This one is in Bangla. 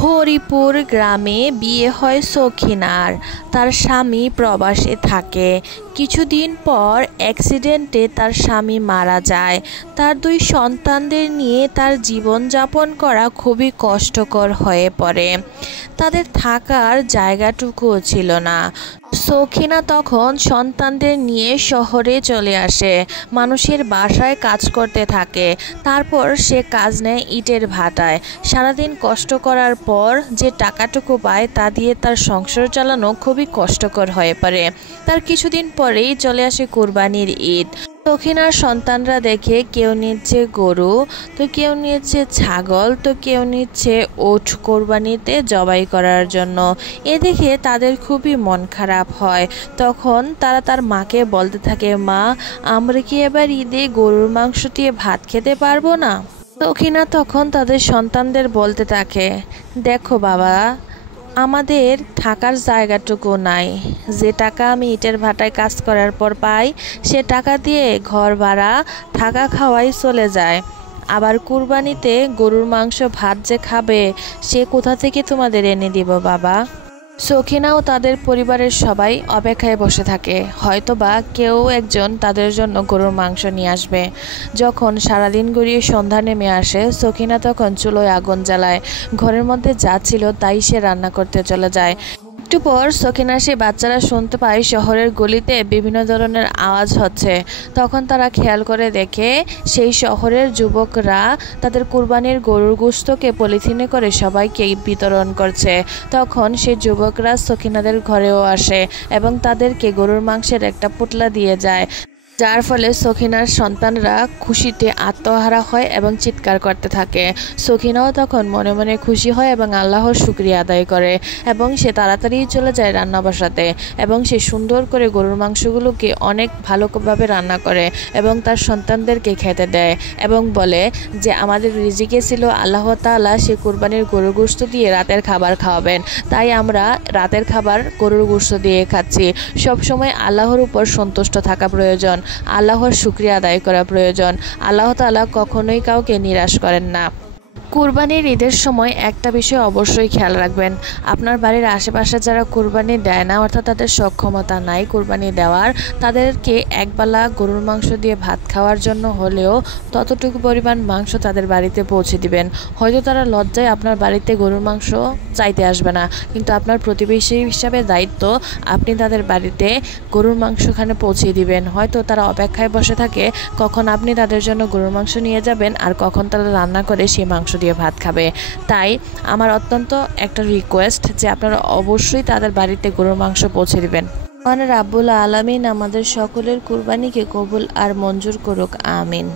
হরিপুর গ্রামে বিয়ে হয় সখিনার। তার স্বামী প্রবাসে থাকে। কিছুদিন পর অ্যাক্সিডেন্টে তার স্বামী মারা যায়। তার দুই সন্তানদের নিয়ে তার জীবনযাপন করা খুবই কষ্টকর হয়ে পড়ে। তাদের থাকার জায়গাটুকুও ছিল না। সখিনা তখন সন্তানদের নিয়ে শহরে চলে আসে, মানুষের বাসায় কাজ করতে থাকে। তারপর সে কাজ নেয় ইটের ভাটায়। সারাদিন কষ্ট করার পর যে টাকাটুকু পায় তা দিয়ে তার সংসার চালানো খুবই কষ্টকর হয়ে পড়ে। তার কিছুদিন পরেই চলে আসে কুরবানির ঈদ। সখিনার সন্তানরা দেখে কেউ নিচ্ছে গরু, তো কেউ নিচ্ছে ছাগল, তো কেউ নিচ্ছে উট কোরবানিতে জবাই করার জন্য। এ দেখে তাদের খুবই মন খারাপ হয়। তখন তারা তার মাকে বলতে থাকে, মা, আমরা কি এবার ঈদে গরুর মাংস দিয়ে ভাত খেতে পারবো না? সখিনা তখন তাদের সন্তানদের বলতে থাকে, দেখো বাবা, আমাদের থাকার জায়গাটুকু নাই। যে টাকা আমি ইটের ভাটায় কাজ করার পর পাই, সে টাকা দিয়ে ঘর ভাড়া, থাকা খাওয়াই চলে যায়। আবার কুরবানিতে গরুর মাংস ভাত যে খাবে, সে কোথা থেকে তোমাদের এনে দিব বাবা? সখিনা ও তাদের পরিবারের সবাই অপেক্ষায় বসে থাকে, হয়তোবা কেউ একজন তাদের জন্য গরুর মাংস নিয়ে আসবে। যখন সারাদিন গড়িয়ে সন্ধ্যা নেমে আসে, সখিনা তখন চুলোয় আগুন জ্বালায়। ঘরের মধ্যে যা ছিল তাই সে রান্না করতে চলে যায়। একটু পর সখিনা সে বাচ্চারা শুনতে পায় শহরের গলিতে বিভিন্ন ধরনের আওয়াজ হচ্ছে। তখন তারা খেয়াল করে দেখে সেই শহরের যুবকরা তাদের কুরবানির গরুর গোশতকে পলিথিনে করে সবাইকে বিতরণ করছে। তখন সেই যুবকরা সখিনাদের ঘরেও আসে এবং তাদেরকে গরুর মাংসের একটা পুটলা দিয়ে যায়, যার ফলে সখিনার সন্তানরা খুশিতে আত্মহারা হয় এবং চিৎকার করতে থাকে। সখিনাও তখন মনে মনে খুশি হয় এবং আল্লাহর শুকরিয়া আদায় করে এবং সে তাড়াতাড়ি চলে যায় রান্না বসাতে এবং সে সুন্দর করে গরুর মাংসগুলোকে অনেক ভালোভাবে রান্না করে এবং তার সন্তানদেরকে খেতে দেয় এবং বলে যে আমাদের রিজিকে ছিল আল্লাহ তাআলা সে কুরবানির গরুর গোশত দিয়ে রাতের খাবার খাওয়াবেন, তাই আমরা রাতের খাবার গরুর গোশত দিয়ে খাচ্ছি। সবসময় আল্লাহর উপর সন্তুষ্ট থাকা প্রয়োজন, আল্লাহর শুকরিয়া আদায় করা প্রয়োজন। আল্লাহ তাআলা কখনোই কাউকে নিরাশ করেন না। কুরবানির ঈদের সময় একটা বিষয় অবশ্যই খেয়াল রাখবেন, আপনার বাড়ির আশেপাশে যারা কুরবানি দেয় না, অর্থাৎ তাদের সক্ষমতা নাই কুরবানি দেওয়ার, তাদেরকে একবেলা গরুর মাংস দিয়ে ভাত খাওয়ার জন্য হলেও ততটুকু পরিমাণ মাংস তাদের বাড়িতে পৌঁছে দিবেন। হয়তো তারা লজ্জায় আপনার বাড়িতে গরুর মাংস চাইতে আসবে না, কিন্তু আপনার প্রতিবেশী হিসাবে দায়িত্ব আপনি তাদের বাড়িতে গরুর মাংসখানে পৌঁছে দিবেন। হয়তো তারা অপেক্ষায় বসে থাকে কখন আপনি তাদের জন্য গরুর মাংস নিয়ে যাবেন আর কখন তারা রান্না করে সেই মাংস দিয়ে ভাত খাবে। তাই আমার অত্যন্ত একটা রিকোয়েস্ট যে আপনারা অবশ্যই তাদের বাড়িতে গরুর মাংস পৌঁছে দিবেন। মহান রাব্বুল আলামিন আমাদের সকলের কুরবানিকে কবুল আর মঞ্জুর করুক, আমিন।